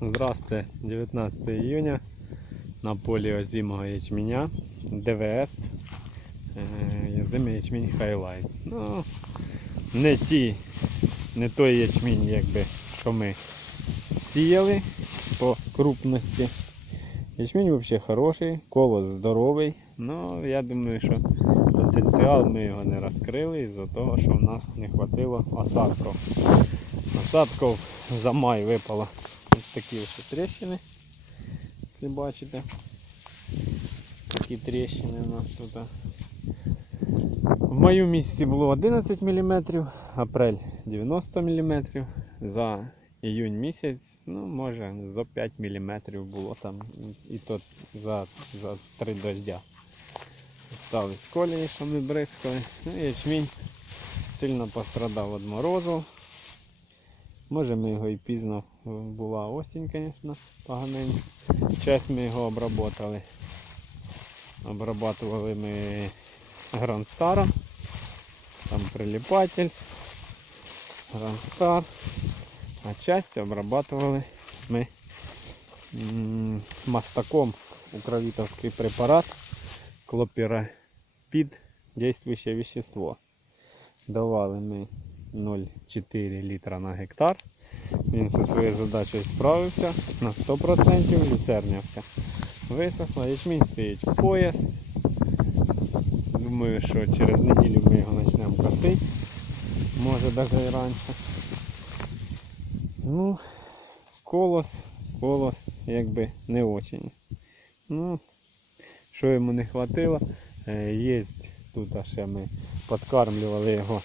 Здравствуйте, 19 июня на полі озимого ячменя ДВС е, озимий ячмінь Highlight. Ну, не ті, не той ячмінь, якби, що ми сіяли по крупності. Ячмінь взагалі хороший, колос здоровий. Ну, я думаю, що потенціал ми його не розкрили із-за того, що в нас не хватило осадків. Осадків за май випало ось такі ось тріщини, якщо бачите. Такі тріщини у нас тут. В маю місяці було 11 мм, апрель 90 мм, за іюнь місяць, ну може за 5 мм було там, і то за, за 3 дождя. Стали колії, що ми бризкали. Ну, ячмінь сильно пострадав від морозу. Може ми його і пізно е, була осінь, звісно, поганенька. Часть ми його обработали. Обрабатували ми грандстаром. Там прилипатель, грандстар. А часть обрабатывали ми мастаком укравитовский препарат клопірапід действующее вещество. Давали ми 0,4 літра на гектар. Він зі своєю задачею справився на 100% люцернявся. Висохло, ячмінь стоїть в пояс. Думаю, що через неділю ми його почнемо косити. Може навіть і раніше. Ну, колос, колос якби не очень. Ну, що йому не хватило, е, є тут а ще ми подкармлювали його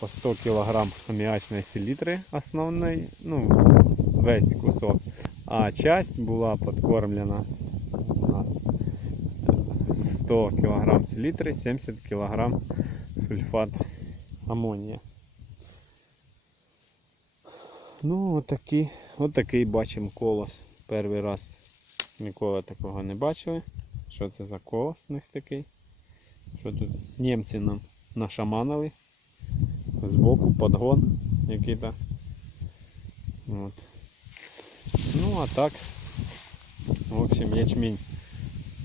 по 100 кг аміачної селітри основної, ну, весь кусок. А часть була е, 100 кг селітри, 70 кг сульфат амонія. Ну, отакий, отакий бачимо колос. Перший раз ніколи такого не бачили. Що це за колос у них такий? Що тут німці нам нашаманили. Збоку подгон який-то. Вот. Ну а так. В общем, ячмінь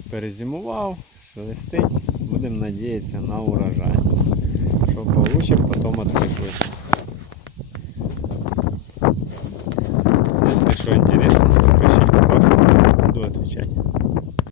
перезимував, шелестить. Будемо надіятися на урожай. Що получимо, потім відкликуємо.